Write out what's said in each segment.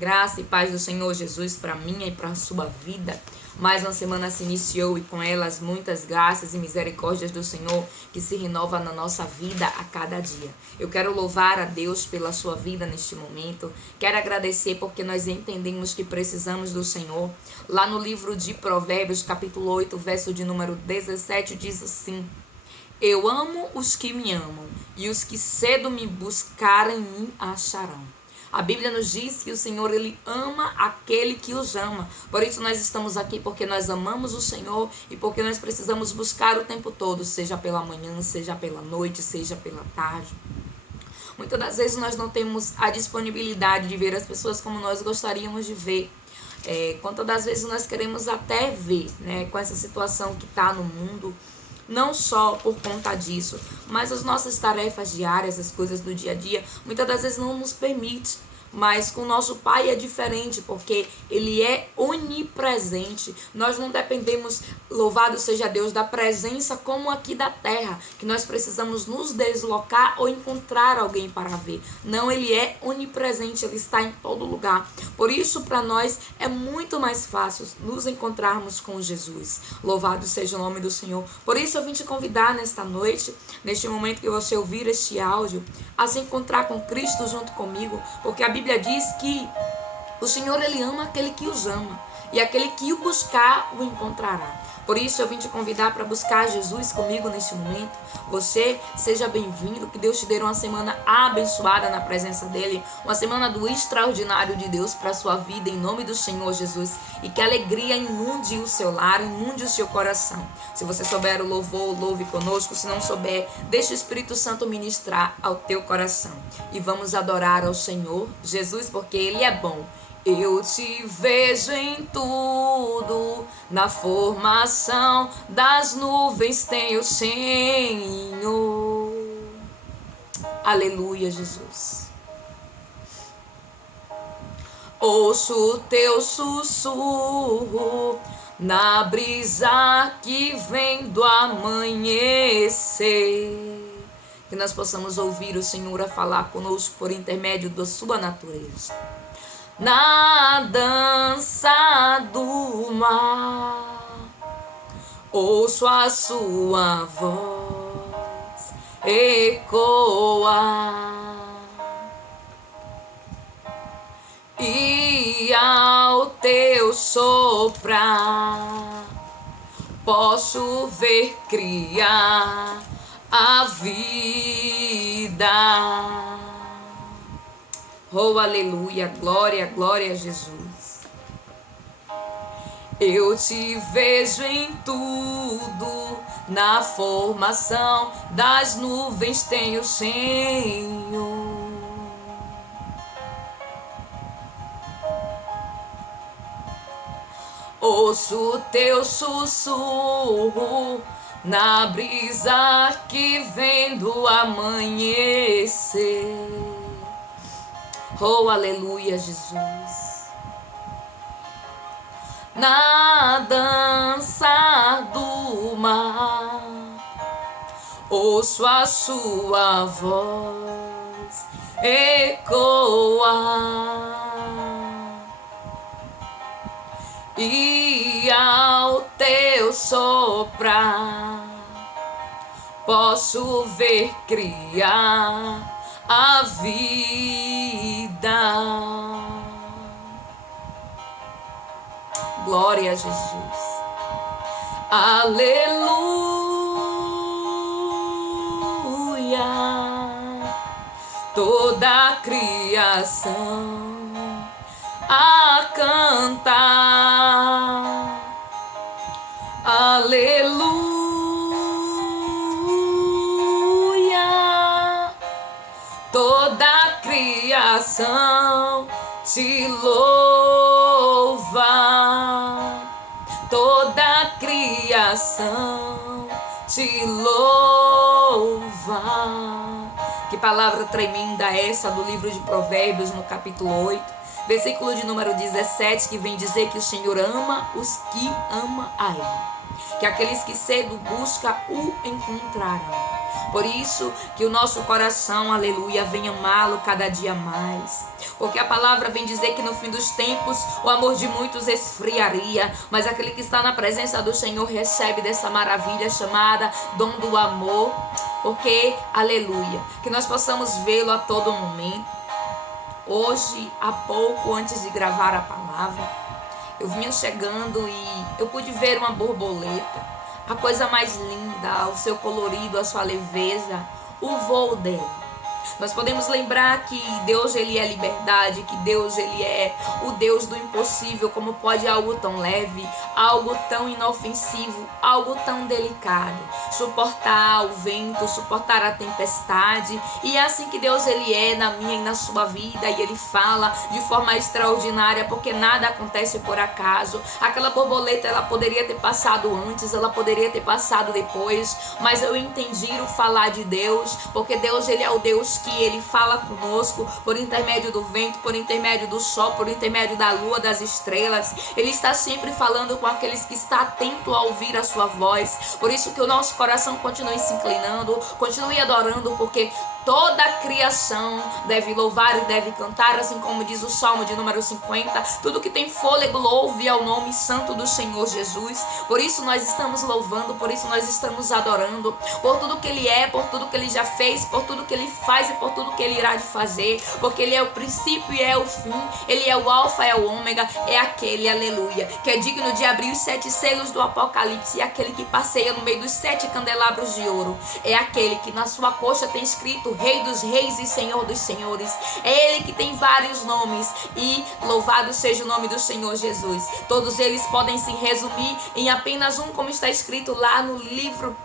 Graça e paz do Senhor Jesus para minha e para a sua vida. Mais uma semana se iniciou e com elas muitas graças e misericórdias do Senhor que se renova na nossa vida a cada dia. Eu quero louvar a Deus pela sua vida neste momento. Quero agradecer porque nós entendemos que precisamos do Senhor. Lá no livro de Provérbios, capítulo 8, verso de número 17, diz assim: Eu amo os que me amam, e os que cedo me buscarem me acharão. A Bíblia nos diz que o Senhor, Ele ama aquele que os ama. Por isso nós estamos aqui, porque nós amamos o Senhor e porque nós precisamos buscar o tempo todo, seja pela manhã, seja pela noite, seja pela tarde. Muitas das vezes nós não temos a disponibilidade de ver as pessoas como nós gostaríamos de ver. Quantas das vezes nós queremos até ver, né, com essa situação que está no mundo, não só por conta disso, mas as nossas tarefas diárias, as coisas do dia a dia, muitas das vezes não nos permite. Mas com o nosso Pai é diferente, porque Ele é onipresente. Nós não dependemos, louvado seja Deus, da presença como aqui da terra, que nós precisamos nos deslocar ou encontrar alguém para ver. Não, Ele é onipresente, Ele está em todo lugar. Por isso, para nós, é muito mais fácil nos encontrarmos com Jesus. Louvado seja o nome do Senhor. Por isso, eu vim te convidar nesta noite, neste momento que você ouvir este áudio, a se encontrar com Cristo junto comigo, porque a Bíblia diz que o Senhor, Ele ama aquele que os ama, e aquele que o buscar o encontrará. Por isso eu vim te convidar para buscar Jesus comigo neste momento. Você seja bem-vindo, que Deus te dê uma semana abençoada na presença dEle, uma semana do extraordinário de Deus para a sua vida, em nome do Senhor Jesus, e que a alegria inunde o seu lar, inunde o seu coração. Se você souber o louvor, louve conosco. Se não souber, deixa o Espírito Santo ministrar ao teu coração. E vamos adorar ao Senhor Jesus, porque Ele é bom. Eu te vejo em tudo, na formação das nuvens tem o Senhor. Aleluia, Jesus. Ouço o teu sussurro na brisa que vem do amanhecer. Que nós possamos ouvir o Senhor a falar conosco por intermédio da sua natureza. Na dança do mar, ouço a sua voz ecoar, e ao teu soprar posso ver criar a vida. Oh, aleluia, glória, glória a Jesus. Eu te vejo em tudo, na formação das nuvens tem o Senhor. Ouço o teu sussurro na brisa que vem do amanhecer. Oh, aleluia, Jesus. Na dança do mar, ouço a sua voz ecoar, e ao teu soprar posso ver criar a vida. Glória a Jesus. Aleluia. Toda a criação a cantar. Aleluia. Toda a criação te louva, toda a criação te louva. Que palavra tremenda é essa do livro de Provérbios, no capítulo 8, versículo de número 17, que vem dizer que o Senhor ama os que amam a Ele, que aqueles que cedo buscam o encontrarão. Por isso que o nosso coração, aleluia, vem amá-lo cada dia mais. Porque a palavra vem dizer que no fim dos tempos o amor de muitos esfriaria, mas aquele que está na presença do Senhor recebe dessa maravilha chamada dom do amor. Porque, aleluia, que nós possamos vê-lo a todo momento. Hoje, há pouco antes de gravar a palavra, eu vinha chegando e eu pude ver uma borboleta, a coisa mais linda, o seu colorido, a sua leveza, o voo dela. Nós podemos lembrar que Deus, ele é liberdade, que Deus, ele é o Deus do impossível. Como pode algo tão leve, algo tão inofensivo, algo tão delicado suportar o vento, suportar a tempestade? E é assim que Deus, ele é na minha e na sua vida, e ele fala de forma extraordinária, porque nada acontece por acaso. Aquela borboleta, ela poderia ter passado antes, ela poderia ter passado depois, mas eu entendi o falar de Deus, porque Deus, ele é o Deus que ele fala conosco por intermédio do vento, por intermédio do sol, por intermédio da lua, das estrelas. Ele está sempre falando com aqueles que estão atentos a ouvir a sua voz. Por isso que o nosso coração continue se inclinando, continue adorando, porque toda a criação deve louvar e deve cantar, assim como diz o Salmo de número 50. Tudo que tem fôlego louve ao nome santo do Senhor Jesus. Por isso nós estamos louvando, por isso nós estamos adorando, por tudo que ele é, por tudo que ele já fez, por tudo que ele faz e por tudo que ele irá de fazer, porque ele é o princípio e é o fim, ele é o alfa, é o ômega, é aquele, aleluia, que é digno de abrir os 7 selos do Apocalipse, e aquele que passeia no meio dos 7 candelabros de ouro, é aquele que na sua coxa tem escrito Rei dos Reis e Senhor dos Senhores. É ele que tem vários nomes, e louvado seja o nome do Senhor Jesus. Todos eles podem se resumir em apenas um, como está escrito lá no livro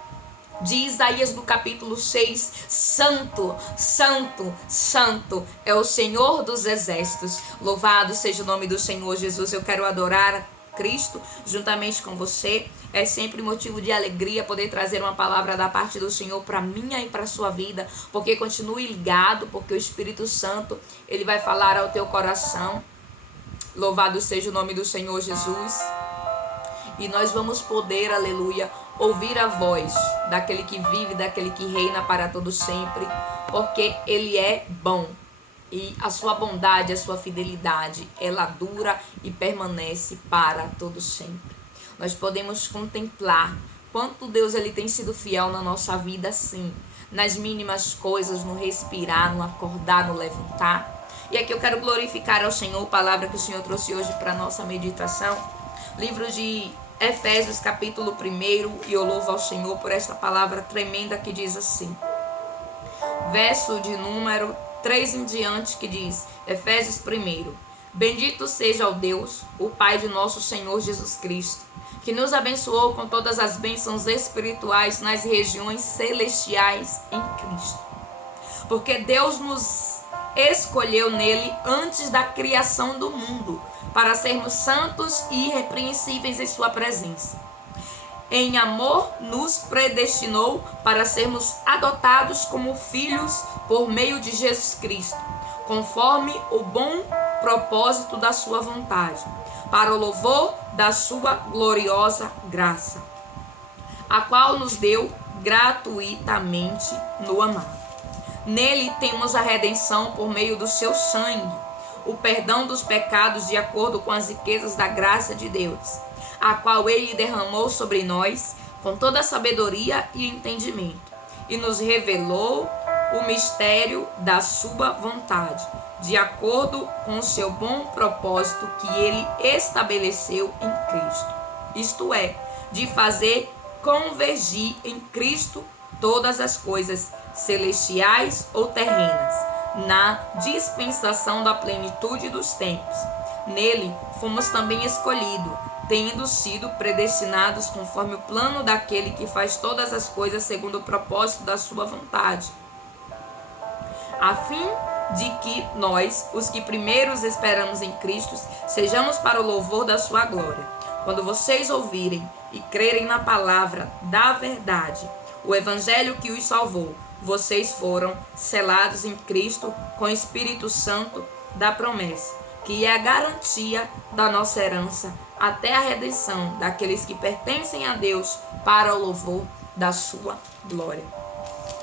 de Isaías, do capítulo 6, Santo, Santo, Santo é o Senhor dos Exércitos. Louvado seja o nome do Senhor Jesus. Eu quero adorar Cristo juntamente com você. É sempre motivo de alegria poder trazer uma palavra da parte do Senhor para minha e para a sua vida, porque continue ligado, porque o Espírito Santo, ele vai falar ao teu coração. Louvado seja o nome do Senhor Jesus. E nós vamos poder, aleluia, ouvir a voz daquele que vive, daquele que reina para todo sempre, porque ele é bom. E a sua bondade, a sua fidelidade, ela dura e permanece para todo sempre. Nós podemos contemplar quanto Deus, ele tem sido fiel na nossa vida, sim, nas mínimas coisas, no respirar, no acordar, no levantar. E aqui eu quero glorificar ao Senhor, a palavra que o Senhor trouxe hoje para a nossa meditação. Livro de Efésios, capítulo 1, e eu louvo ao Senhor por esta palavra tremenda que diz assim. Verso de número 3 em diante, que diz, Efésios 1. Bendito seja o Deus, o Pai de nosso Senhor Jesus Cristo, que nos abençoou com todas as bênçãos espirituais nas regiões celestiais em Cristo. Porque Deus nos escolheu nele antes da criação do mundo, para sermos santos e irrepreensíveis em sua presença. Em amor nos predestinou para sermos adotados como filhos por meio de Jesus Cristo, conforme o bom propósito da sua vontade, para o louvor da sua gloriosa graça, a qual nos deu gratuitamente no amado. Nele temos a redenção por meio do seu sangue, o perdão dos pecados de acordo com as riquezas da graça de Deus, a qual ele derramou sobre nós com toda a sabedoria e entendimento, e nos revelou o mistério da sua vontade, de acordo com o seu bom propósito que ele estabeleceu em Cristo. Isto é, de fazer convergir em Cristo todas as coisas celestiais ou terrenas, na dispensação da plenitude dos tempos. Nele fomos também escolhidos, tendo sido predestinados conforme o plano daquele que faz todas as coisas segundo o propósito da sua vontade, a fim de que nós, os que primeiros esperamos em Cristo, sejamos para o louvor da sua glória. Quando vocês ouvirem e crerem na palavra da verdade, o evangelho que os salvou, vocês foram selados em Cristo com o Espírito Santo da promessa, que é a garantia da nossa herança até a redenção daqueles que pertencem a Deus, para o louvor da sua glória.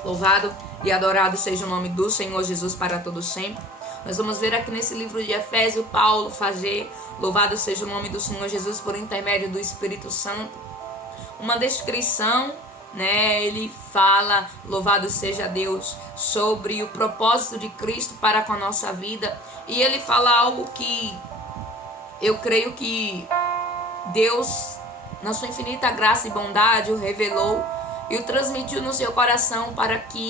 Louvado e adorado seja o nome do Senhor Jesus para todos sempre. Nós vamos ver aqui nesse livro de Efésios, Paulo fazer, louvado seja o nome do Senhor Jesus por intermédio do Espírito Santo, uma descrição, né? Ele fala, louvado seja Deus, sobre o propósito de Cristo para com a nossa vida. E ele fala algo que eu creio que Deus, na sua infinita graça e bondade, o revelou e o transmitiu no seu coração para que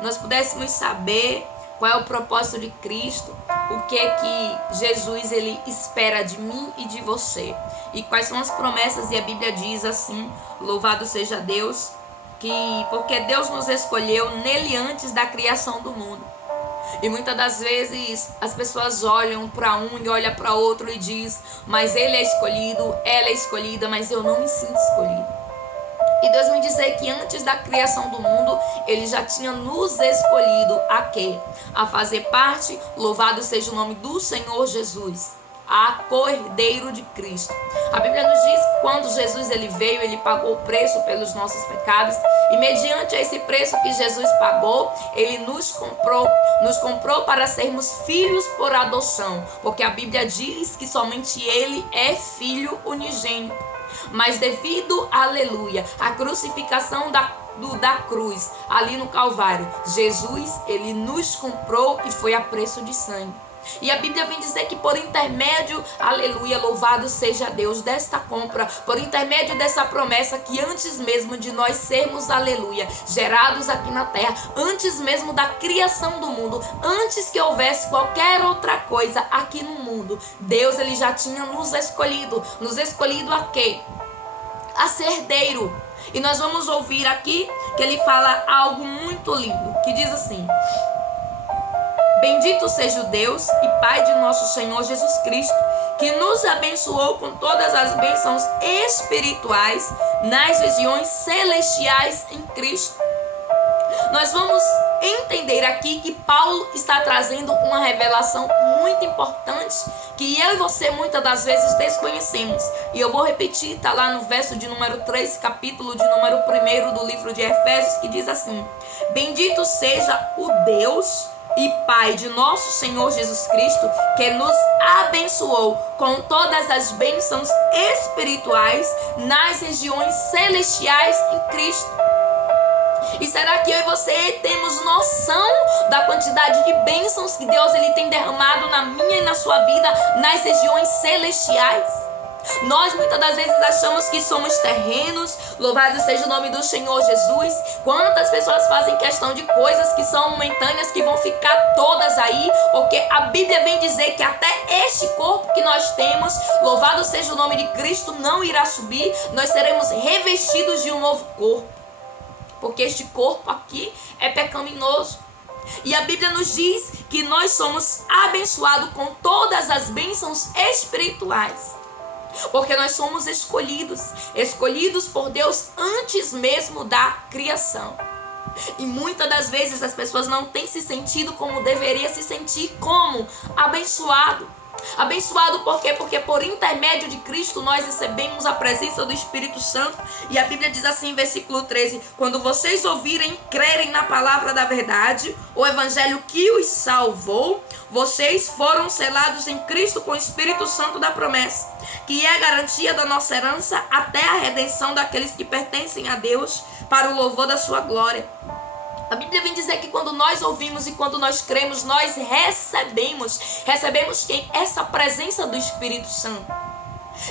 nós pudéssemos saber qual é o propósito de Cristo, o que é que Jesus ele espera de mim e de você, e quais são as promessas. E a Bíblia diz assim, louvado seja Deus, que porque Deus nos escolheu nele antes da criação do mundo. E muitas das vezes as pessoas olham para um e olham para outro e diz, mas ele é escolhido, ela é escolhida, mas eu não me sinto escolhido. E Deus me dizer que antes da criação do mundo, Ele já tinha nos escolhido a quê? A fazer parte, louvado seja o nome do Senhor Jesus, a Cordeiro de Cristo. A Bíblia nos diz que quando Jesus ele veio, Ele pagou o preço pelos nossos pecados. E mediante esse preço que Jesus pagou, Ele nos comprou para sermos filhos por adoção. Porque a Bíblia diz que somente Ele é filho unigênito. Mas devido, aleluia, à crucificação da cruz, ali no Calvário, Jesus, ele nos comprou e foi a preço de sangue. E a Bíblia vem dizer que por intermédio, aleluia, louvado seja Deus, desta compra, por intermédio dessa promessa, que antes mesmo de nós sermos, aleluia, gerados aqui na terra, antes mesmo da criação do mundo, antes que houvesse qualquer outra coisa aqui no mundo, Deus ele já tinha nos escolhido a quê? A ser herdeiro. E nós vamos ouvir aqui que ele fala algo muito lindo, que diz assim: bendito seja o Deus e Pai de nosso Senhor Jesus Cristo, que nos abençoou com todas as bênçãos espirituais nas regiões celestiais em Cristo. Nós vamos entender aqui que Paulo está trazendo uma revelação muito importante que eu e você muitas das vezes desconhecemos. E eu vou repetir, está lá no verso de número 3, capítulo de número 1 do livro de Efésios, que diz assim: bendito seja o Deus e Pai de nosso Senhor Jesus Cristo, que nos abençoou com todas as bênçãos espirituais nas regiões celestiais em Cristo. E será que eu e você temos noção da quantidade de bênçãos que Deus ele tem derramado na minha e na sua vida nas regiões celestiais? Nós muitas das vezes achamos que somos terrenos, louvado seja o nome do Senhor Jesus. Quantas pessoas fazem questão de coisas que são momentâneas, que vão ficar todas aí, porque a Bíblia vem dizer que até este corpo que nós temos, louvado seja o nome de Cristo, não irá subir. Nós seremos revestidos de um novo corpo, porque este corpo aqui é pecaminoso. E a Bíblia nos diz que nós somos abençoados com todas as bênçãos espirituais, porque nós somos escolhidos por Deus antes mesmo da criação. E muitas das vezes as pessoas não têm se sentido como deveria se sentir, como abençoado. Abençoado por quê? Porque por intermédio de Cristo nós recebemos a presença do Espírito Santo. E a Bíblia diz assim em versículo 13: quando vocês ouvirem e crerem na palavra da verdade, o evangelho que os salvou, vocês foram selados em Cristo com o Espírito Santo da promessa, que é a garantia da nossa herança até a redenção daqueles que pertencem a Deus, para o louvor da sua glória. A Bíblia vem dizer que quando nós ouvimos e quando nós cremos, nós recebemos quem? Essa presença do Espírito Santo.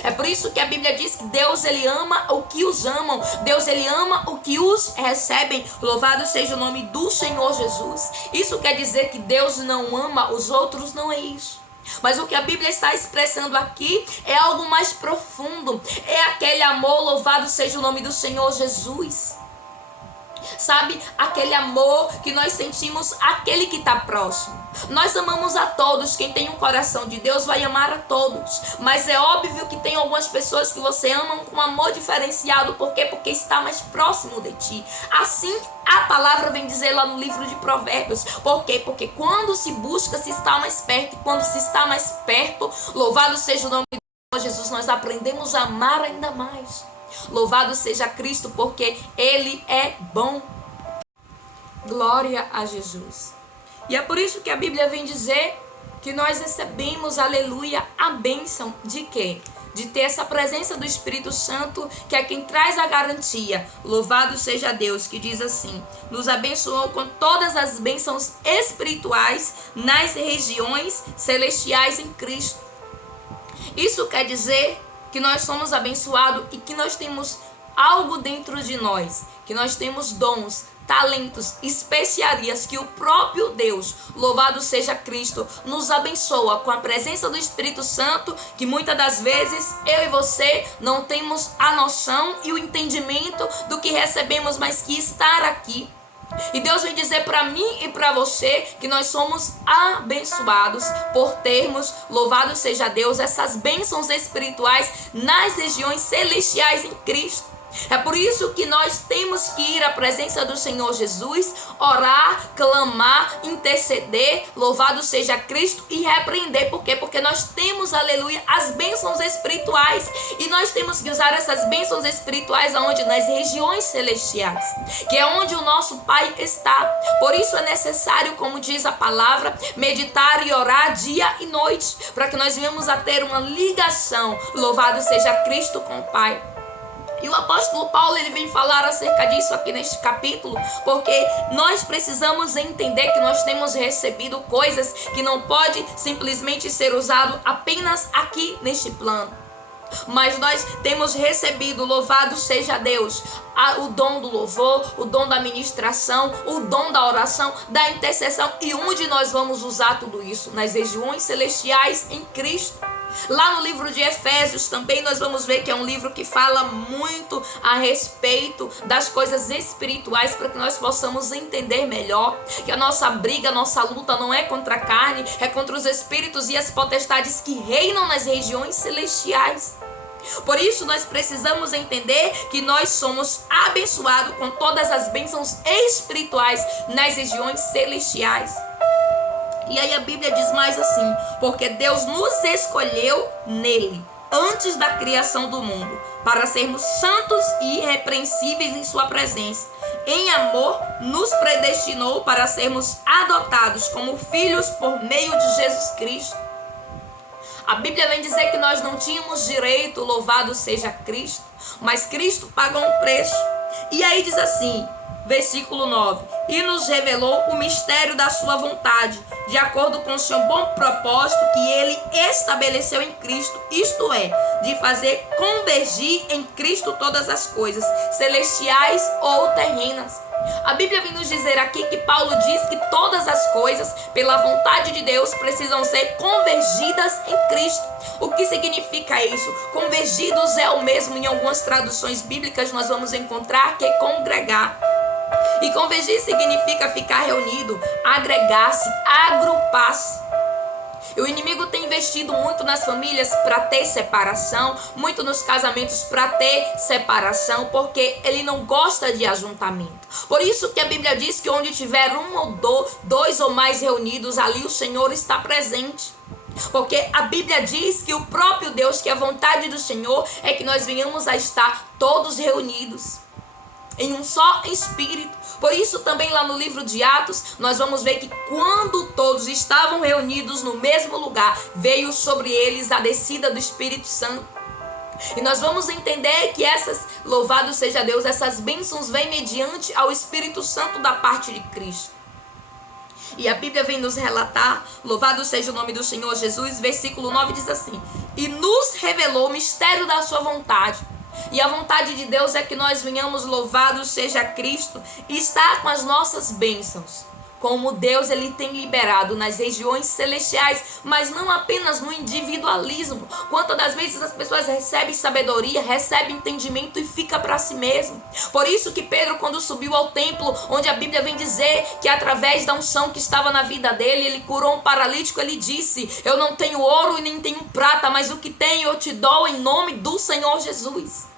É por isso que a Bíblia diz que Deus ele ama o que os amam, Deus ele ama o que os recebem. Louvado seja o nome do Senhor Jesus. Isso quer dizer que Deus não ama os outros? Não é isso. Mas o que a Bíblia está expressando aqui é algo mais profundo. É aquele amor, louvado seja o nome do Senhor Jesus. Sabe, aquele amor que nós sentimos, aquele que está próximo. Nós amamos a todos. Quem tem um coração de Deus vai amar a todos. Mas é óbvio que tem algumas pessoas que você ama com amor diferenciado. Por quê? Porque está mais próximo de ti. Assim a palavra vem dizer lá no livro de Provérbios. Por quê? Porque quando se busca, se está mais perto. E quando se está mais perto, louvado seja o nome de Jesus, nós aprendemos a amar ainda mais. Louvado seja Cristo, porque Ele é bom. Glória a Jesus. E é por isso que a Bíblia vem dizer que nós recebemos, aleluia, a bênção de quê? De ter essa presença do Espírito Santo, que é quem traz a garantia. Louvado seja Deus, que diz assim: nos abençoou com todas as bênçãos espirituais nas regiões celestiais em Cristo. Isso quer dizer que nós somos abençoados e que nós temos algo dentro de nós, que nós temos dons, talentos, especiarias que o próprio Deus, louvado seja Cristo, nos abençoa com a presença do Espírito Santo, que muitas das vezes eu e você não temos a noção e o entendimento do que recebemos, mas que estar aqui. E Deus vem dizer para mim e para você que nós somos abençoados por termos, louvado seja Deus, essas bênçãos espirituais nas regiões celestiais em Cristo. É por isso que nós temos que ir à presença do Senhor Jesus, orar, clamar, interceder, louvado seja Cristo, e repreender. Por quê? Porque nós temos, aleluia, as bênçãos espirituais. E nós temos que usar essas bênçãos espirituais aonde? Nas regiões celestiais, que é onde o nosso Pai está. Por isso é necessário, como diz a palavra, meditar e orar dia e noite, para que nós venhamos a ter uma ligação, louvado seja Cristo, com o Pai. E o apóstolo Paulo, ele vem falar acerca disso aqui neste capítulo, porque nós precisamos entender que nós temos recebido coisas que não pode simplesmente ser usado apenas aqui neste plano. Mas nós temos recebido, louvado seja Deus, o dom do louvor, o dom da ministração, o dom da oração, da intercessão. E onde nós vamos usar tudo isso? Nas regiões celestiais em Cristo. Lá no livro de Efésios também nós vamos ver que é um livro que fala muito a respeito das coisas espirituais, para que nós possamos entender melhor que a nossa briga, a nossa luta não é contra a carne, é contra os espíritos e as potestades que reinam nas regiões celestiais. Por isso nós precisamos entender que nós somos abençoados com todas as bênçãos espirituais nas regiões celestiais. E aí a Bíblia diz mais assim: porque Deus nos escolheu nele, antes da criação do mundo, para sermos santos e irrepreensíveis em sua presença. Em amor, nos predestinou para sermos adotados como filhos por meio de Jesus Cristo. A Bíblia vem dizer que nós não tínhamos direito, louvado seja Cristo, mas Cristo pagou um preço. E aí diz assim, versículo 9: e nos revelou o mistério da sua vontade, de acordo com o seu bom propósito que ele estabeleceu em Cristo, isto é, de fazer convergir em Cristo todas as coisas, celestiais ou terrenas. A Bíblia vem nos dizer aqui que Paulo diz que todas as coisas, pela vontade de Deus, precisam ser convergidas em Cristo. O que significa isso? Convergidos é o mesmo, em algumas traduções bíblicas nós vamos encontrar, que é congregar. E convergir significa ficar reunido, agregar-se, agrupar-se. E o inimigo tem investido muito nas famílias para ter separação, muito nos casamentos para ter separação, porque ele não gosta de ajuntamento. Por isso que a Bíblia diz que onde tiver um ou dois ou mais reunidos, ali o Senhor está presente. Porque a Bíblia diz que o próprio Deus, que a vontade do Senhor é que nós venhamos a estar todos reunidos em um só espírito. Por isso também lá no livro de Atos, nós vamos ver que quando todos estavam reunidos no mesmo lugar, veio sobre eles a descida do Espírito Santo. E nós vamos entender que louvado seja Deus, essas bênçãos vêm mediante ao Espírito Santo da parte de Cristo. E a Bíblia vem nos relatar, louvado seja o nome do Senhor Jesus, versículo 9 diz assim: e nos revelou o mistério da sua vontade. E a vontade de Deus é que nós venhamos, louvado seja Cristo, e estar com as nossas bênçãos, como Deus ele tem liberado nas regiões celestiais, mas não apenas no individualismo. Quantas das vezes as pessoas recebem sabedoria, recebem entendimento e fica para si mesmo. Por isso que Pedro, quando subiu ao templo, onde a Bíblia vem dizer que através da unção que estava na vida dele, ele curou um paralítico, ele disse: eu não tenho ouro e nem tenho prata, mas o que tenho eu te dou em nome do Senhor Jesus.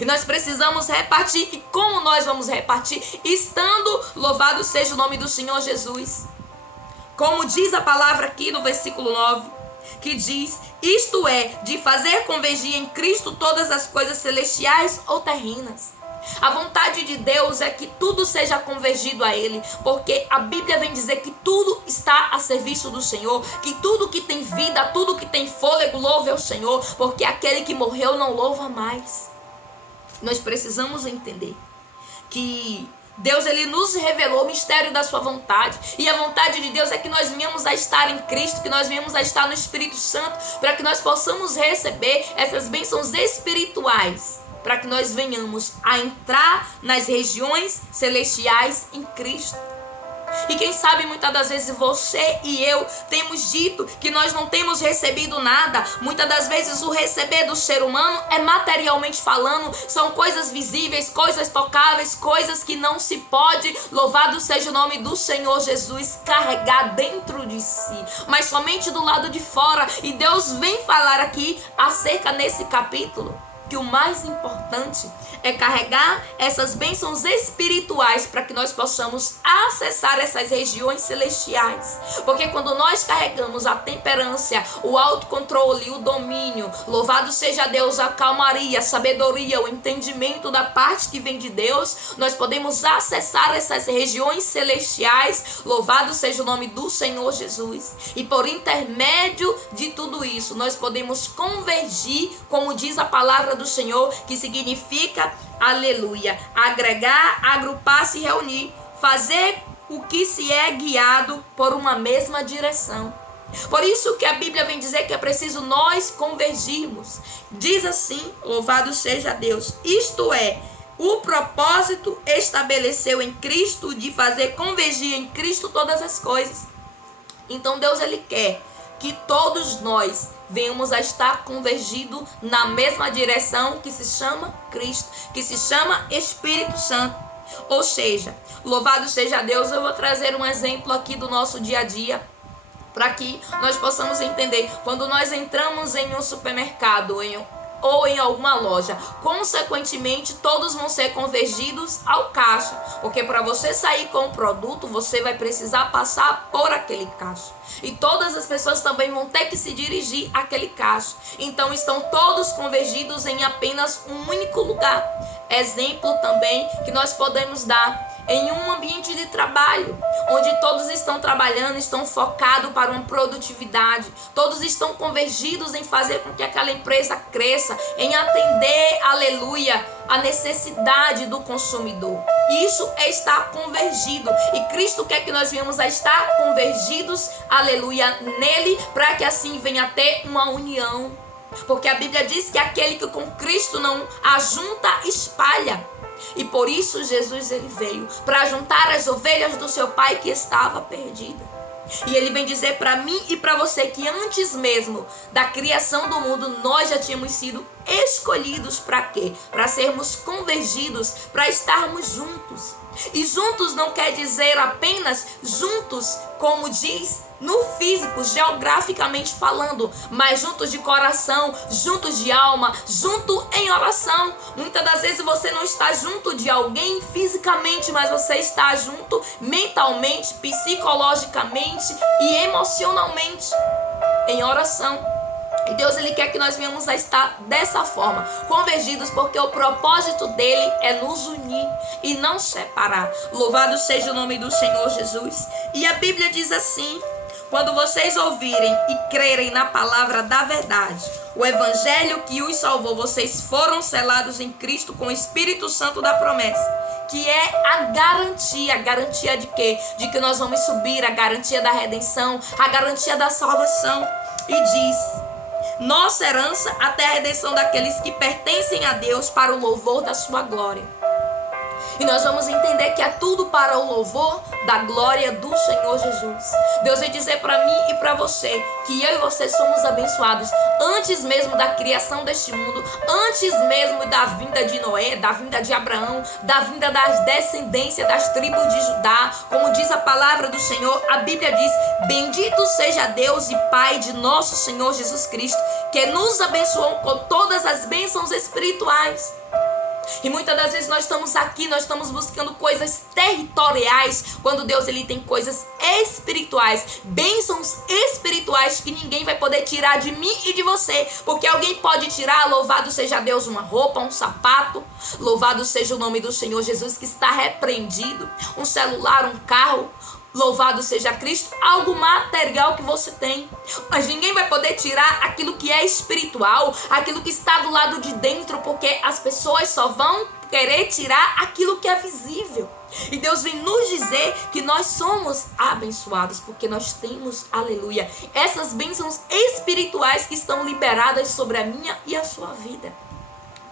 E nós precisamos repartir. E como nós vamos repartir? Estando, louvado seja o nome do Senhor Jesus. Como diz a palavra aqui no versículo 9, que diz: isto é, de fazer convergir em Cristo todas as coisas celestiais ou terrenas. A vontade de Deus é que tudo seja convergido a Ele, porque a Bíblia vem dizer que tudo está a serviço do Senhor, que tudo que tem vida, tudo que tem fôlego, louve ao Senhor, porque aquele que morreu não louva mais. Nós precisamos entender que Deus, ele nos revelou o mistério da sua vontade, e a vontade de Deus é que nós venhamos a estar em Cristo, que nós venhamos a estar no Espírito Santo, para que nós possamos receber essas bênçãos espirituais, para que nós venhamos a entrar nas regiões celestiais em Cristo. E quem sabe muitas das vezes você e eu temos dito que nós não temos recebido nada. Muitas das vezes o receber do ser humano é materialmente falando, são coisas visíveis, coisas tocáveis, coisas que não se pode, louvado seja o nome do Senhor Jesus, carregar dentro de si, mas somente do lado de fora. E Deus vem falar aqui acerca nesse capítulo que o mais importante é carregar essas bênçãos espirituais para que nós possamos acessar essas regiões celestiais. Porque quando nós carregamos a temperança, o autocontrole, o domínio, louvado seja Deus, a calmaria, a sabedoria, o entendimento da parte que vem de Deus, nós podemos acessar essas regiões celestiais, louvado seja o nome do Senhor Jesus. E por intermédio de tudo isso, nós podemos convergir, como diz a palavra do Senhor, que significa, aleluia, agregar, agrupar, se reunir, fazer o que se é guiado por uma mesma direção. Por isso que a Bíblia vem dizer que é preciso nós convergirmos. Diz assim, louvado seja Deus, isto é, o propósito estabeleceu em Cristo de fazer convergir em Cristo todas as coisas. Então Deus, ele quer que todos nós venhamos a estar convergidos na mesma direção, que se chama Cristo, que se chama Espírito Santo. Ou seja, louvado seja Deus, eu vou trazer um exemplo aqui do nosso dia a dia, para que nós possamos entender. Quando nós entramos em um supermercado, ou em alguma loja, consequentemente todos vão ser convergidos ao caixa, porque para você sair com o produto, você vai precisar passar por aquele caixa, e todas as pessoas também vão ter que se dirigir àquele caixa. Então estão todos convergidos em apenas um único lugar. Exemplo também que nós podemos dar em um ambiente de trabalho, onde todos estão trabalhando, estão focados para uma produtividade, todos estão convergidos em fazer com que aquela empresa cresça, em atender, aleluia, a necessidade do consumidor. Isso é estar convergido, e Cristo quer que nós venhamos a estar convergidos, aleluia, nele, para que assim venha a ter uma união, porque a Bíblia diz que aquele que com Cristo não ajunta, espalha. E por isso Jesus, ele veio para juntar as ovelhas do seu pai que estava perdida. E ele vem dizer para mim e para você que antes mesmo da criação do mundo, nós já tínhamos sido escolhidos para quê? Para sermos convergidos, para estarmos juntos. E juntos não quer dizer apenas juntos, como diz no físico, geograficamente falando, mas juntos de coração, juntos de alma, junto em oração. Muitas das vezes você não está junto de alguém fisicamente, mas você está junto mentalmente, psicologicamente e emocionalmente em oração. E Deus, ele quer que nós venhamos a estar dessa forma, convergidos, porque o propósito dele é nos unir e não separar. Louvado seja o nome do Senhor Jesus. E a Bíblia diz assim: quando vocês ouvirem e crerem na palavra da verdade, o evangelho que os salvou, vocês foram selados em Cristo com o Espírito Santo da promessa, que é a garantia de quê? De que nós vamos subir, a garantia da redenção, a garantia da salvação. E diz: nossa herança até a redenção daqueles que pertencem a Deus para o louvor da sua glória. E nós vamos entender que é tudo para o louvor da glória do Senhor Jesus. Deus vai dizer para mim e para você que eu e você somos abençoados antes mesmo da criação deste mundo, antes mesmo da vinda de Noé, da vinda de Abraão, da vinda das descendências das tribos de Judá. Como diz a palavra do Senhor, a Bíblia diz: bendito seja Deus e Pai de nosso Senhor Jesus Cristo, que nos abençoou com todas as bênçãos espirituais. E muitas das vezes nós estamos aqui, nós estamos buscando coisas territoriais, quando Deus ele tem coisas espirituais, bênçãos espirituais que ninguém vai poder tirar de mim e de você, porque alguém pode tirar, louvado seja Deus, uma roupa, um sapato, louvado seja o nome do Senhor Jesus que está repreendido, um celular, um carro, louvado seja Cristo, algo material que você tem. Mas ninguém vai poder tirar aquilo que é espiritual, aquilo que está do lado de dentro, porque as pessoas só vão querer tirar aquilo que é visível. E Deus vem nos dizer que nós somos abençoados, porque nós temos, aleluia, essas bênçãos espirituais que estão liberadas sobre a minha e a sua vida.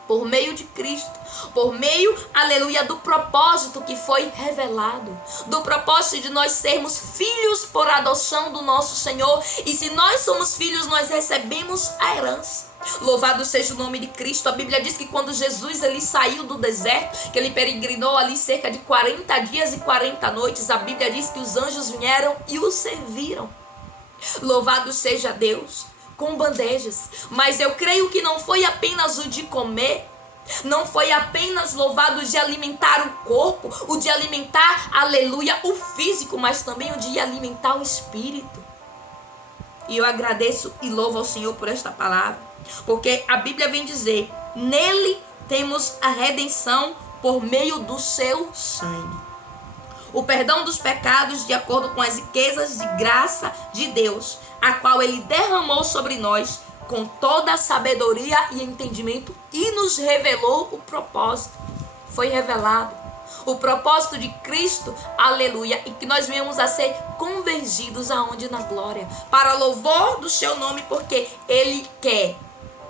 Por meio de Cristo, por meio, aleluia, do propósito que foi revelado, do propósito de nós sermos filhos por adoção do nosso Senhor, e se nós somos filhos, nós recebemos a herança. Louvado seja o nome de Cristo. A Bíblia diz que quando Jesus ele saiu do deserto, que ele peregrinou ali cerca de 40 dias e 40 noites, a Bíblia diz que os anjos vieram e o serviram. Louvado seja Deus. Com bandejas, mas eu creio que não foi apenas o de comer, não foi apenas louvado de alimentar o corpo, o de alimentar, aleluia, o físico, mas também o de alimentar o espírito. E eu agradeço e louvo ao Senhor por esta palavra, porque a Bíblia vem dizer, nele temos a redenção por meio do seu sangue. O perdão dos pecados de acordo com as riquezas de graça de Deus, a qual ele derramou sobre nós com toda a sabedoria e entendimento e nos revelou o propósito. Foi revelado o propósito de Cristo, aleluia, e que nós venhamos a ser convergidos aonde? Na glória, para louvor do seu nome, porque ele quer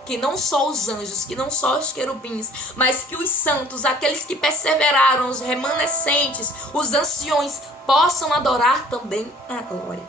que não só os anjos, que não só os querubins, mas que os santos, aqueles que perseveraram, os remanescentes, os anciões, possam adorar também a glória.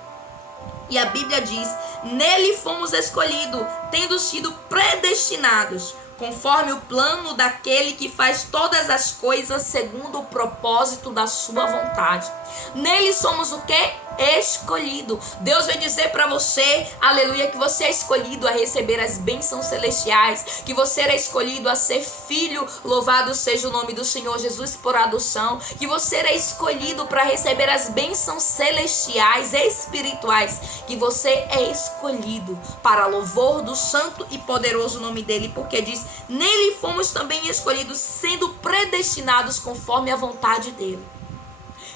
E a Bíblia diz, nele fomos escolhidos, tendo sido predestinados, conforme o plano daquele que faz todas as coisas segundo o propósito da sua vontade. Nele somos o quê? Escolhido. Deus vai dizer para você, aleluia, que você é escolhido a receber as bênçãos celestiais, que você é escolhido a ser filho, louvado seja o nome do Senhor Jesus por adoção, que você é escolhido para receber as bênçãos celestiais, espirituais, que você é escolhido para louvor do santo e poderoso nome dele, porque diz, nele fomos também escolhidos, sendo predestinados conforme a vontade dele.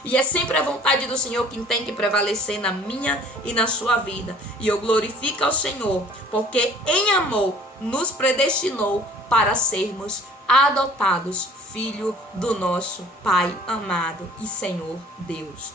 E é sempre a vontade do Senhor quem tem que prevalecer na minha e na sua vida. E eu glorifico ao Senhor, porque em amor nos predestinou para sermos adotados, filho do nosso Pai amado e Senhor Deus.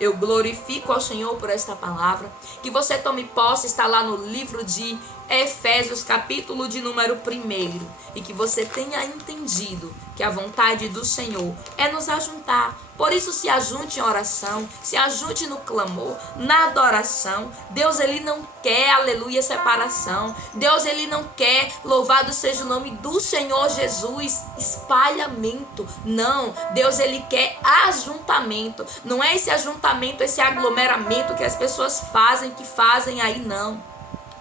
Eu glorifico ao Senhor por esta palavra. Que você tome posse, está lá no livro de Efésios, capítulo de número 1. E que você tenha entendido que a vontade do Senhor é nos ajuntar. Por isso se ajunte em oração, se ajunte no clamor, na adoração. Deus ele não quer, aleluia, separação. Deus ele não quer, louvado seja o nome do Senhor Jesus, espalhamento. Não, Deus ele quer ajuntamento. Não é esse ajuntamento, esse aglomeramento que as pessoas fazem aí, não.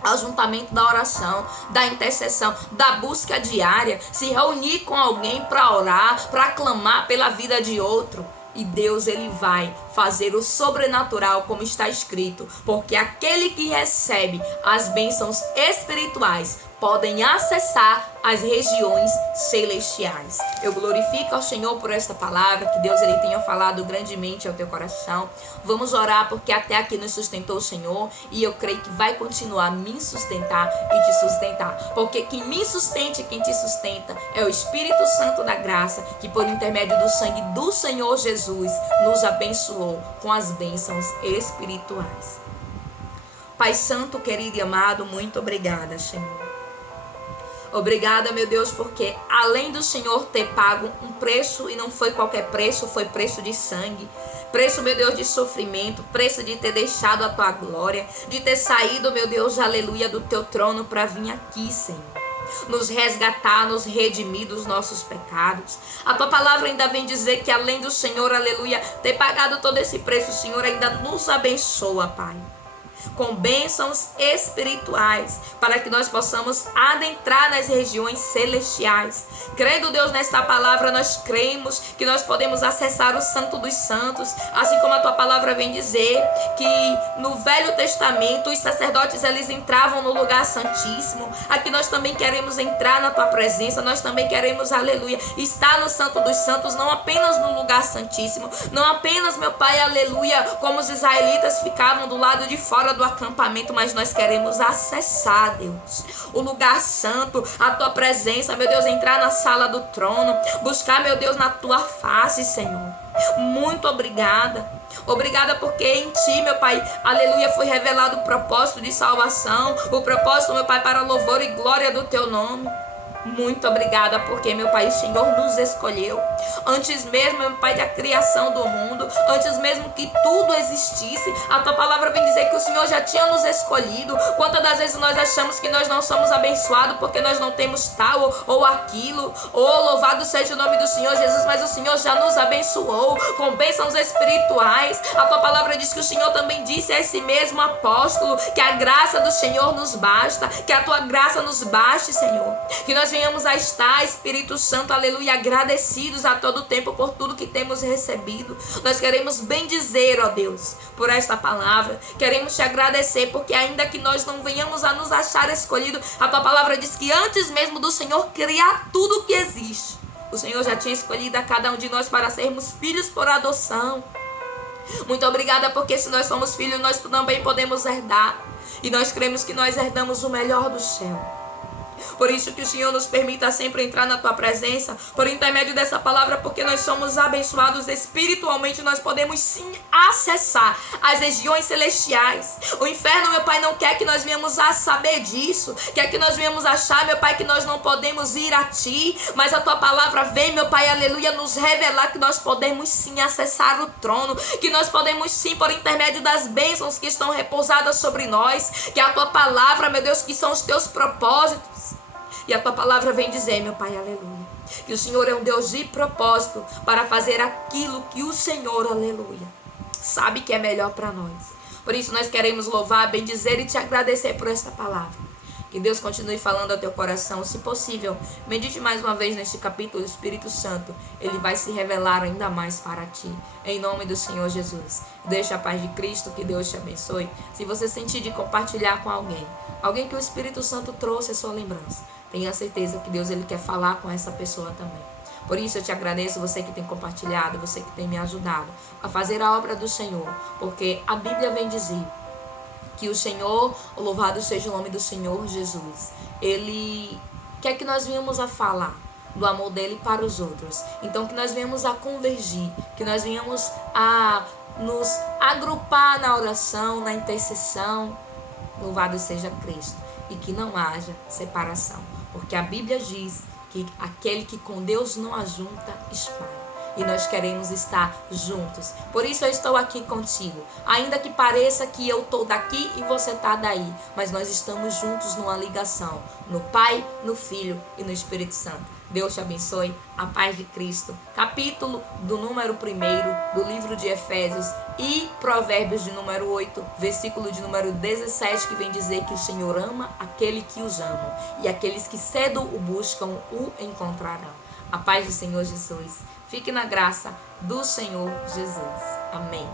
Ajuntamento da oração, da intercessão, da busca diária, se reunir com alguém para orar, para clamar pela vida de outro. E Deus ele vai fazer o sobrenatural como está escrito, porque aquele que recebe as bênçãos espirituais podem acessar as regiões celestiais. Eu glorifico ao Senhor por esta palavra, que Deus ele tenha falado grandemente ao teu coração. Vamos orar, porque até aqui nos sustentou o Senhor, e eu creio que vai continuar a me sustentar e te sustentar, porque quem me sustenta e quem te sustenta é o Espírito Santo da graça, que por intermédio do sangue do Senhor Jesus nos abençoou com as bênçãos espirituais. Pai Santo, querido e amado, muito obrigada, Senhor. Obrigada, meu Deus, porque além do Senhor ter pago um preço, e não foi qualquer preço, foi preço de sangue, preço, meu Deus, de sofrimento, preço de ter deixado a tua glória, de ter saído, meu Deus, aleluia, do teu trono para vir aqui, Senhor, nos resgatar, nos redimir dos nossos pecados. A tua palavra ainda vem dizer que além do Senhor, aleluia, ter pagado todo esse preço, o Senhor ainda nos abençoa, Pai. com bênçãos espirituais, para que nós possamos adentrar nas regiões celestiais. Crendo, Deus, nesta palavra, nós cremos que nós podemos acessar o Santo dos Santos, assim como a tua palavra vem dizer que no Velho Testamento os sacerdotes eles entravam no lugar santíssimo. Aqui nós também queremos entrar na tua presença, nós também queremos, aleluia, estar no Santo dos Santos, não apenas no lugar santíssimo, não apenas, meu Pai, aleluia, como os israelitas ficavam do lado de fora do acampamento, mas nós queremos acessar, Deus, o lugar santo, a tua presença, meu Deus, entrar na sala do trono, buscar, meu Deus, na tua face, Senhor. Muito obrigada. Obrigada porque em ti, meu Pai, aleluia, foi revelado o propósito de salvação, o propósito, meu Pai, para louvor e glória do teu nome. Muito obrigada porque, meu Pai, o Senhor nos escolheu antes mesmo, meu Pai, da criação do mundo, antes mesmo que tudo existisse. A tua palavra vem dizer que o Senhor já tinha nos escolhido. Quantas das vezes nós achamos que nós não somos abençoados porque nós não temos tal ou aquilo, louvado seja o nome do Senhor Jesus, mas o Senhor já nos abençoou com bênçãos espirituais. A tua palavra diz que o Senhor também disse a esse mesmo apóstolo que a graça do Senhor nos basta, que a tua graça nos baste, Senhor, que nós venhamos a estar, Espírito Santo, aleluia, agradecidos a todo tempo por tudo que temos recebido. Nós queremos bendizer, ó Deus, por esta palavra. Queremos te agradecer porque ainda que nós não venhamos a nos achar escolhidos, a tua palavra diz que antes mesmo do Senhor criar tudo que existe, o Senhor já tinha escolhido a cada um de nós para sermos filhos por adoção. Muito obrigada porque se nós somos filhos, nós também podemos herdar. E nós cremos que nós herdamos o melhor do céu. Por isso que o Senhor nos permita sempre entrar na tua presença, por intermédio dessa palavra, porque nós somos abençoados espiritualmente, nós podemos sim acessar as regiões celestiais. O inferno, meu Pai, não quer que nós venhamos a saber disso, quer que nós venhamos achar, meu Pai, que nós não podemos ir a ti, mas a tua palavra vem, meu Pai, aleluia, nos revelar que nós podemos sim acessar o trono, que nós podemos sim, por intermédio das bênçãos que estão repousadas sobre nós, que a tua palavra, meu Deus, que são os teus propósitos. E a tua palavra vem dizer, meu Pai, aleluia, que o Senhor é um Deus de propósito para fazer aquilo que o Senhor, aleluia, sabe que é melhor para nós. Por isso nós queremos louvar, bendizer e te agradecer por esta palavra. Que Deus continue falando ao teu coração. Se possível, medite mais uma vez neste capítulo. O Espírito Santo, ele vai se revelar ainda mais para ti. Em nome do Senhor Jesus. Deixa a paz de Cristo, que Deus te abençoe. Se você sentir de compartilhar com alguém que o Espírito Santo trouxe a sua lembrança, tenha certeza que Deus ele quer falar com essa pessoa também. Por isso eu te agradeço, você que tem compartilhado, você que tem me ajudado a fazer a obra do Senhor. Porque a Bíblia vem dizer que o Senhor, louvado seja o nome do Senhor Jesus, ele quer que nós venhamos a falar do amor dele para os outros. Então que nós venhamos a convergir, que nós venhamos a nos agrupar na oração, na intercessão. Louvado seja Cristo. E que não haja separação. Porque a Bíblia diz que aquele que com Deus não ajunta, espalha. E nós queremos estar juntos. Por isso eu estou aqui contigo. Ainda que pareça que eu estou daqui e você está daí. Mas nós estamos juntos numa ligação. No Pai, no Filho e no Espírito Santo. Deus te abençoe. A paz de Cristo. Capítulo do número 1 do livro de Efésios e Provérbios de número 8, versículo de número 17, que vem dizer que o Senhor ama aquele que os amam. E aqueles que cedo o buscam, o encontrarão. A paz do Senhor Jesus. Fique na graça do Senhor Jesus. Amém.